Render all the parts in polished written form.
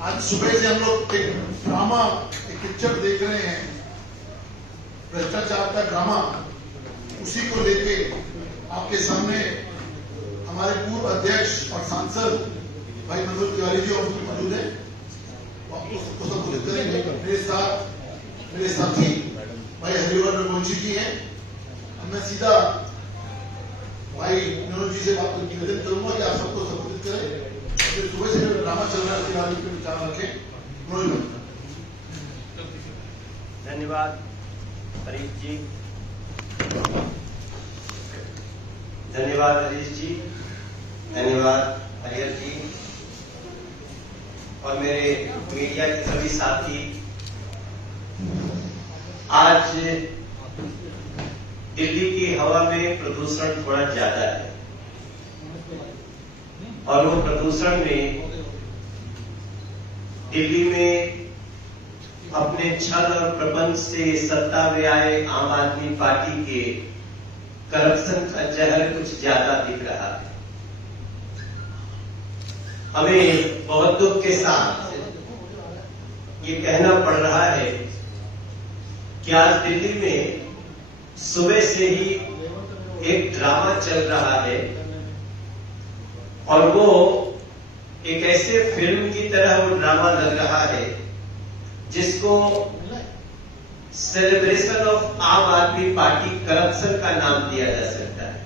आज सुबह से हम लोग एक ड्रामा, एक पिक्चर देख रहे हैं, भ्रष्टाचार का ड्रामा। उसी को लेके आपके सामने हमारे पूर्व अध्यक्ष और सांसद भाई मनोज तिवारी जी मौजूद है। आपको सबको संबोधित करेंगे। मेरे साथी भाई हरिवर रघुवंशी जी हैं। मैं सीधा भाई मनोज जी से बात करके निवेदन करूंगा कि आप सबको संबोधित करें। सुबह से ड्रामा चल रहा है, उसके बारे में विचार रखें। मनोज, धन्यवाद हरीश जी, धन्यवाद हरीश जी, धन्यवाद हरिहर जी और मेरे मीडिया के सभी साथी। आज दिल्ली की हवा में प्रदूषण थोड़ा ज्यादा है और वो प्रदूषण में दिल्ली में अपने छल और प्रपंच से सत्ता में आए आम आदमी पार्टी के करप्शन का जहर कुछ ज्यादा दिख रहा है। हमें बहुत दुख के साथ ये कहना पड़ रहा है कि आज दिल्ली में सुबह से ही एक ड्रामा चल रहा है और वो एक ऐसे फिल्म की तरह वो ड्रामा लग रहा है जिसको सेलिब्रेशन ऑफ आम आदमी पार्टी करप्शन का नाम दिया जा सकता है।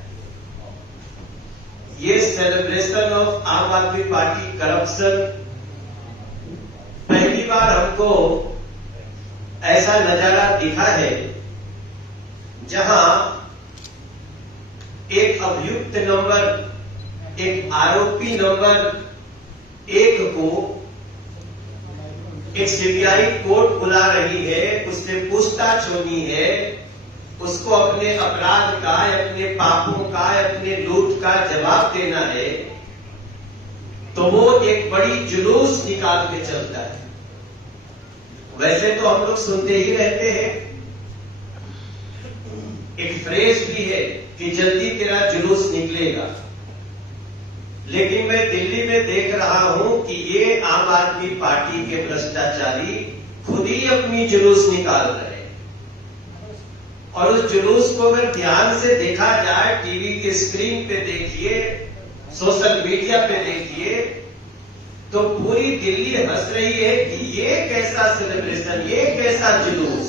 ये सेलिब्रेशन ऑफ आम आदमी पार्टी करप्शन पहली बार हमको ऐसा नजारा दिखा है जहां एक अभियुक्त नंबर, एक आरोपी नंबर 1 को एक सीबीआई कोर्ट बुला रही है, उससे पूछताछ होनी है, उसको अपने अपराध का, अपने पापों का, अपने लूट का जवाब देना है, तो वो एक बड़ी जुलूस निकाल के चलता है। वैसे तो हम लोग सुनते ही रहते हैं, एक फ्रेज भी है कि जल्दी तेरा जुलूस निकलेगा, लेकिन मैं दिल्ली में देख रहा हूं कि ये आम आदमी पार्टी के भ्रष्टाचारी खुद ही अपनी जुलूस निकाल रहे हैं। और उस जुलूस को अगर ध्यान से देखा जाए, टीवी के स्क्रीन पे देखिए, सोशल मीडिया पे देखिए, तो पूरी दिल्ली हंस रही है कि ये कैसा सेलिब्रेशन, ये कैसा जुलूस।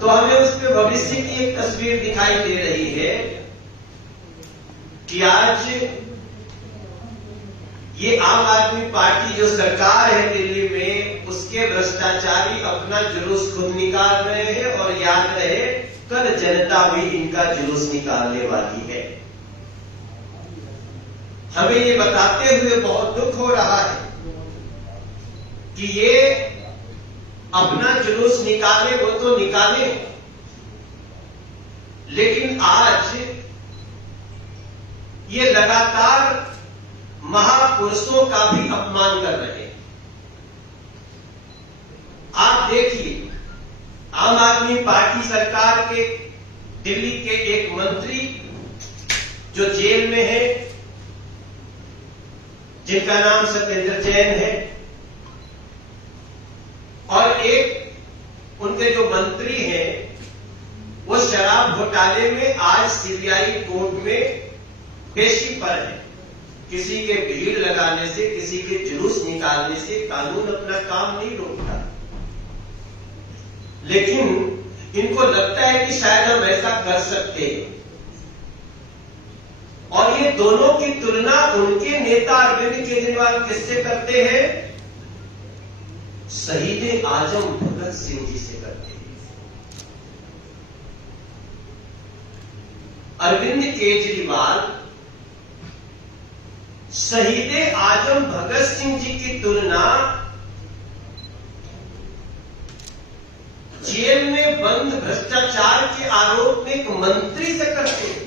तो हमें उसमें भविष्य की एक तस्वीर दिखाई दे रही है कि आज ये आम आदमी पार्टी जो सरकार है दिल्ली में, उसके भ्रष्टाचारी अपना जुलूस खुद निकाल रहे हैं और याद रहे कल जनता भी इनका जुलूस निकालने वाली है। हमें ये बताते हुए बहुत दुख हो रहा है कि ये अपना जुलूस निकाले, वो तो निकाले, लेकिन आज ये लगातार महापुरुषों का भी अपमान कर रहे हैं। आप देखिए, आम आदमी पार्टी सरकार के दिल्ली के एक मंत्री जो जेल में है, जिनका नाम सत्येंद्र जैन है, और एक उनके जो मंत्री हैं वो शराब घोटाले में आज सीबीआई कोर्ट में पेशी पर है। किसी के भीड़ लगाने से, किसी के जुलूस निकालने से कानून अपना काम नहीं रोकता, लेकिन इनको लगता है कि शायद हम ऐसा कर सकते हैं। और ये दोनों की तुलना उनके नेता अरविंद केजरीवाल किससे करते हैं? शहीद आजम भगत सिंह जी से करते हैं। अरविंद केजरीवाल शहीद आजम भगत सिंह जी की तुलना जेल में बंद भ्रष्टाचार के आरोप में एक मंत्री से करते हैं।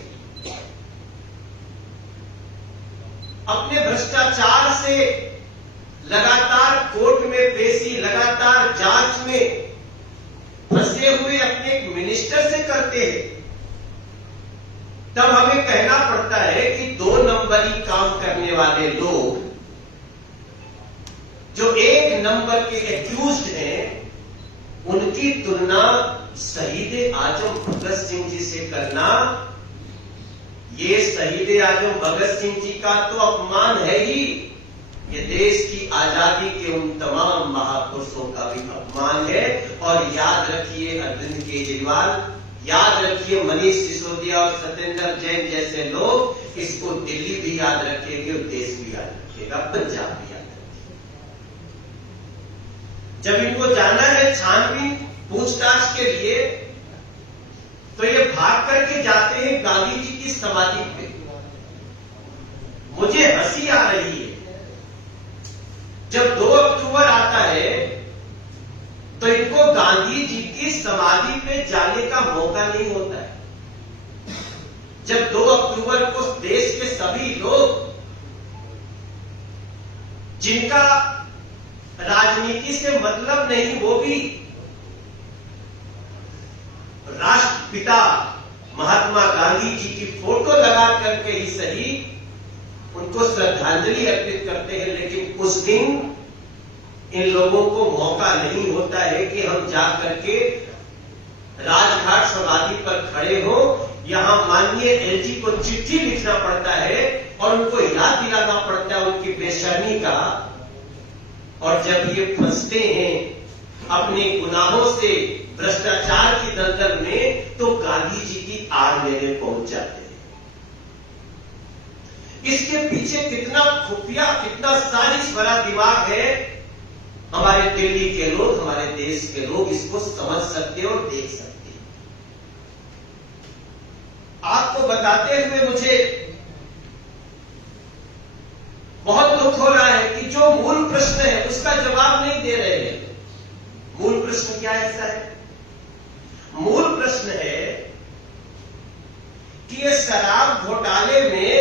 अपने भ्रष्टाचार से लगातार कोर्ट में पेशी, लगातार जांच में फंसे हुए अपने एक मिनिस्टर से करते हैं। तब हमें कहना पड़ता है कि 2 नंबरी काम करने वाले लोग जो एक नंबर के एक्यूज्ड हैं, उनकी तुलना शहीद आजम भगत सिंह जी से करना, ये शहीद आजम भगत सिंह जी का तो अपमान है ही, ये देश की आजादी के उन तमाम महापुरुषों का भी अपमान है। और याद रखिए अरविंद केजरीवाल, याद रखिए मनीष सिसोदिया और सत्येंद्र जैन जैसे लोग, इसको दिल्ली भी याद रखेंगे और देश भी याद रखेगा, पंजाब भी याद रखेगा। जब इनको जाना है छानबीन पूछताछ के लिए, तो ये भाग करके जाते हैं गांधी जी की समाधि पे। मुझे हंसी आ रही है, जब 2 अक्टूबर आता है तो इनको गांधी जी की समाधि पे जाने का मौका नहीं होता है। जब 2 अक्टूबर को देश के सभी लोग, जिनका राजनीति से मतलब नहीं, वो भी राष्ट्रपिता महात्मा गांधी जी की फोटो लगा करके ही सही उनको श्रद्धांजलि अर्पित करते हैं। लेकिन उस दिन इन लोगों को मौका नहीं होता है कि हम जाकर के राजघाट समाधि पर खड़े हो। यहां माननीय एलजी को चिट्ठी लिखना पड़ता है और उनको याद दिलाना पड़ता है उनकी बेशर्मी का। और जब ये फंसते हैं अपने गुनाहों से, भ्रष्टाचार की दलदल में, तो गांधी जी की आड़ में पहुंच जाते हैं। इसके पीछे कितना खुफिया, कितना साजिश भरा दिमाग है, हमारे दिल्ली के लोग, हमारे देश के लोग इसको समझ सकते हैं और देख सकते हैं। आपको बताते हुए मुझे बहुत दुख हो रहा है कि जो मूल प्रश्न है उसका जवाब नहीं दे रहे हैं। मूल प्रश्न क्या ऐसा है? मूल प्रश्न है कि ये शराब घोटाले में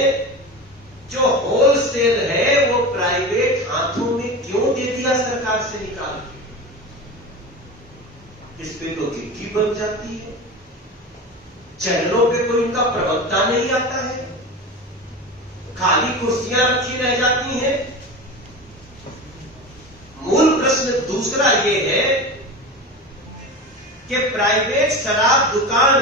जो होलसेल है वो प्राइवेट हाथों में क्यों दे दिया सरकार से निकाल के? इस पे तो गिट्टी बन जाती है, चैनलों पे कोई उनका प्रवक्ता नहीं आता है, खाली कुर्सियां रखी रह जाती हैं। मूल प्रश्न दूसरा ये है कि प्राइवेट शराब दुकान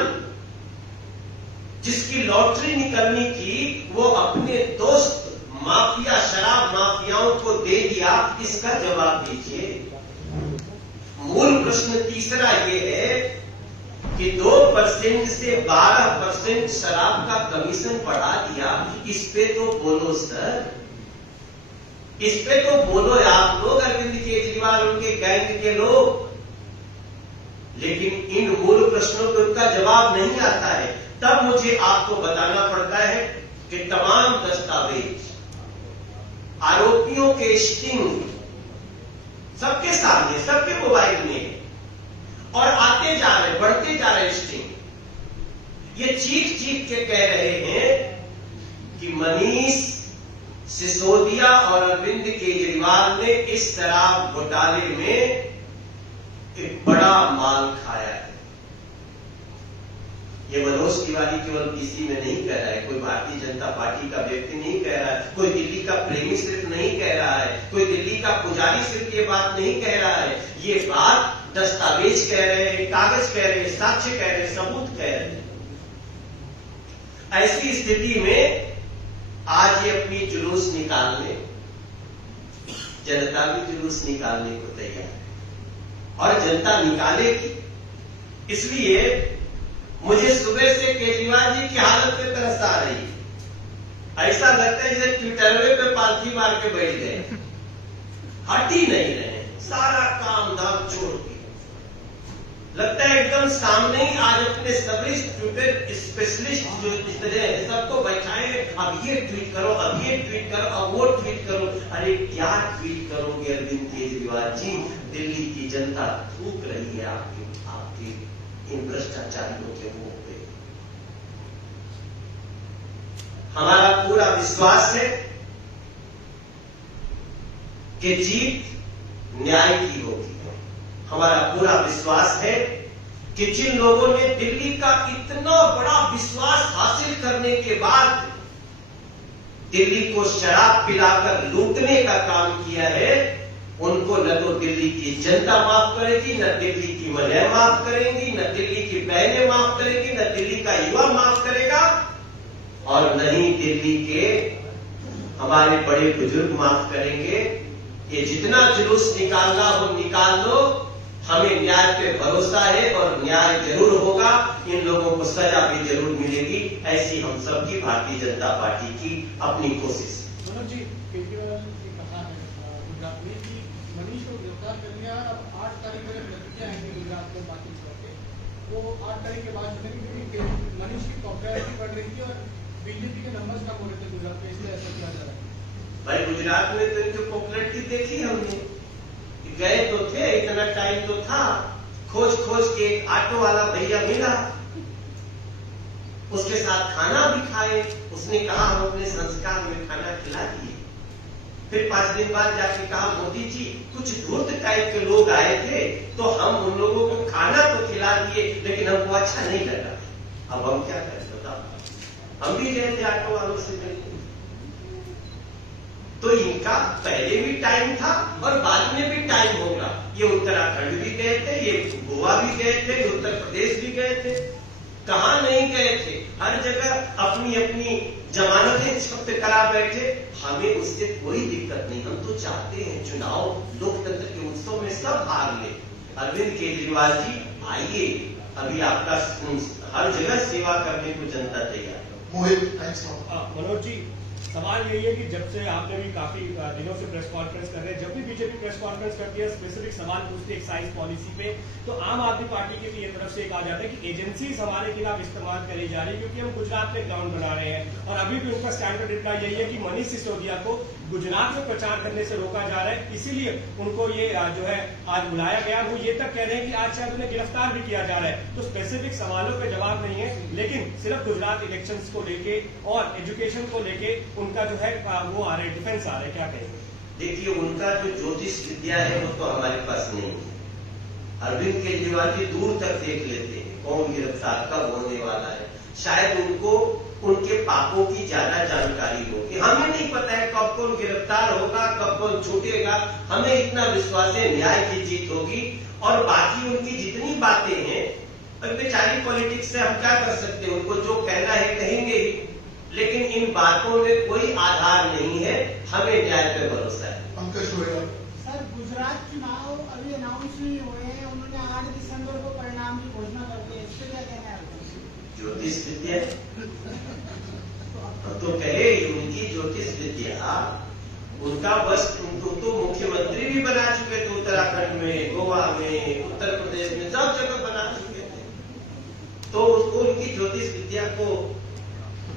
जिसकी लॉटरी निकलनी थी, वो अपने दोस्त माफिया, शराब माफियाओं को दे दिया, इसका जवाब दीजिए। मूल प्रश्न तीसरा ये है कि 2% से 12% शराब का कमीशन बढ़ा दिया, इस पे तो बोलो सर, इस पे तो बोलो आप लोग, अरविंद केजरीवाल उनके गैंग के लोग। लेकिन इन मूल प्रश्नों पर उनका जवाब नहीं आता है। तब मुझे आपको बताना पड़ता है कि तमाम दस्तावेज, आरोपियों के स्टिंग सबके सामने, सबके मोबाइल में, और आते जा रहे, बढ़ते जा रहे स्टिंग। ये चीख चीख के कह रहे हैं कि मनीष सिसोदिया और अरविंद केजरीवाल ने इस शराब घोटाले में एक बड़ा माल खाया है। ये मनोज तिवारी केवल डीसी में नहीं कह रहा है, कोई भारतीय जनता पार्टी का व्यक्ति नहीं कह रहा है, कोई दिल्ली का प्रेमी सिर्फ नहीं कह रहा है, कोई दिल्ली का पुजारी सिर्फ ये बात नहीं कह रहा है। ये बात दस्तावेज कह रहे हैं, कागज कह रहे हैं, साक्ष्य कह रहे हैं, सबूत कह रहे हैं। ऐसी स्थिति में आज ये अपनी जुलूस निकालने, जनता भी जुलूस निकालने को तैयार है और जनता निकालेगी। इसलिए मुझे सुबह से केजरीवाल जी की हालत पे तरस आ रही है। ऐसा लगता है जैसे ट्विटरवे पे पालथी मार के बैठ गए, हट ही नहीं रहे, सारा काम धाम छोड़ के। लगता है एकदम सामने ही आज अपने सभी ट्विटर स्पेशलिस्ट जो इस तरह है सबको बैठाए, अब ये ट्वीट करो, अब ये ट्वीट करो, अब वो ट्वीट करो। अरे क्या ट्वीट करोगे अरविंद केजरीवाल जी? दिल्ली की जनता थूक रही है आपके इन भ्रष्टाचारियों के मुंह पे। हमारा पूरा विश्वास है कि जीत न्याय की होगी। हमारा पूरा विश्वास है कि जिन लोगों ने दिल्ली का इतना बड़ा विश्वास हासिल करने के बाद दिल्ली को शराब पिलाकर लूटने का काम किया है, उनको न तो दिल्ली की जनता माफ करेगी, न दिल्ली की महिलाएं माफ करेंगी, न दिल्ली की बहनें माफ करेंगी, न दिल्ली का युवा माफ करेगा, और न ही दिल्ली के हमारे बड़े बुजुर्ग माफ करेंगे। ये जितना जुलूस निकालना हो निकाल लो, हमें न्याय पे भरोसा है और न्याय जरूर होगा। इन लोगों को सजा भी जरूर मिलेगी, ऐसी हम सबकी भारतीय जनता पार्टी की अपनी कोशिश। मनोज जी, केजरीवाल ने कहा है गुजरात में कि मनीष को गिरफ्तार कर लिया, अब 8 तारीख में प्रतिक्रिया आएंगी गुजरात में बाकी के, वो 8 तारीख के बाद क्योंकि मनीष की पॉपुलैरिटी बढ़ रही थी और बीजेपी के नंबर्स कम हो रहे थे गुजरात में, इसलिए ऐसा किया जा रहा है। भाई गुजरात में तो इनकी पॉपुलैरिटी देखी हमने, गए तो थे, इतना टाइम तो था, खोज खोज के एक ऑटो वाला भैया मिला, उसके साथ खाना भी खाए, उसने कहा हम अपने संस्कार में खाना खिला दिए। फिर 5 दिन बाद जाके कहा मोदी जी कुछ धूर्त टाइप के लोग आए थे तो हम उन लोगों को खाना तो खिला दिए लेकिन हमको अच्छा नहीं लगा, अब हम क्या करें बताओ। हम भी गए थे ऑटो वालों से मिलने, तो इनका पहले भी टाइम था और बाद में भी टाइम होगा। ये उत्तराखंड भी गए थे, ये गोवा भी गए थे, ये उत्तर प्रदेश भी गए थे, कहां नहीं गए थे, हर जगह अपनी अपनी जमानतें जब्त करा बैठे। हमें उससे कोई दिक्कत नहीं, हम तो चाहते हैं चुनाव लोकतंत्र के उत्सव में सब भाग ले। अरविंद केजरीवाल जी आइए, अभी आपका हर जगह सेवा करने को जनता तैयार है। मोहित, थैंक्स। मनोज जी, सवाल यही है कि जब से आपने भी काफी दिनों से प्रेस कॉन्फ्रेंस कर रहे हैं, जब भी बीजेपी प्रेस कॉन्फ्रेंस करती है स्पेसिफिक सवाल पूछती है एक्साइज पॉलिसी पे, तो आम आदमी पार्टी की भी तरफ से कहा जाता है कि एजेंसीज हमारे खिलाफ इस्तेमाल करी जा रही है क्योंकि हम गुजरात में ग्राउंड बना रहे हैं। और अभी भी उनका स्टैंडर्ड रिप्लाई यही है कि मनीष सिसोदिया को गुजरात में प्रचार करने से रोका जा रहा है, इसीलिए उनको ये जो है आज बुलाया गया। वो ये तक कह रहे हैं कि आज शायद उन्हें गिरफ्तार भी किया जा रहा है। तो स्पेसिफिक सवालों का जवाब नहीं है, लेकिन सिर्फ गुजरात इलेक्शंस को लेके और एजुकेशन को लेके उनका जो है वो आ रहे हैं, डिफेंस आ रहे हैं, क्या कहेंगे? देखिए, उनका जो ज्योतिष विद्या है वो तो हमारे पास नहीं है। अरविंद केजरीवाल जी दूर तक देख लेते हैं कौन गिरफ्तार कब होने वाला है। शायद उनको उनके पापों की ज्यादा जानकारी होगी, हमें नहीं पता है कब कौन गिरफ्तार होगा, कब कौन छूटेगा। हमें इतना विश्वास है न्याय की जीत होगी। और बाकी उनकी जितनी बातें हैं, बेचारी पॉलिटिक्स से हम क्या कर सकते हैं, उनको जो कहना है कहेंगे ही, लेकिन इन बातों में कोई आधार नहीं है। हमें न्याय पे भरोसा है। पंकज गोयल, सर, गुजरात चुनाव अभी अनाउंस नहीं हुए हैं, उन्होंने 8 दिसंबर को परिणाम की घोषणा कर दी है, इससे क्या कहना है आपका? ज्योतिष विद्या तो कहे उनकी ज्योतिष विद्या, उनका बस उनको तो मुख्यमंत्री भी बना चुके थे उत्तराखंड में, गोवा में, उत्तर प्रदेश में, सब जगह बना चुके थे। तो उसको उनकी ज्योतिष विद्या को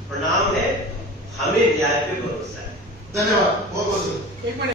प्रणाम है, हमें न्याय पे भरोसा है। धन्यवाद, बहुत बहुत। एक मिनट।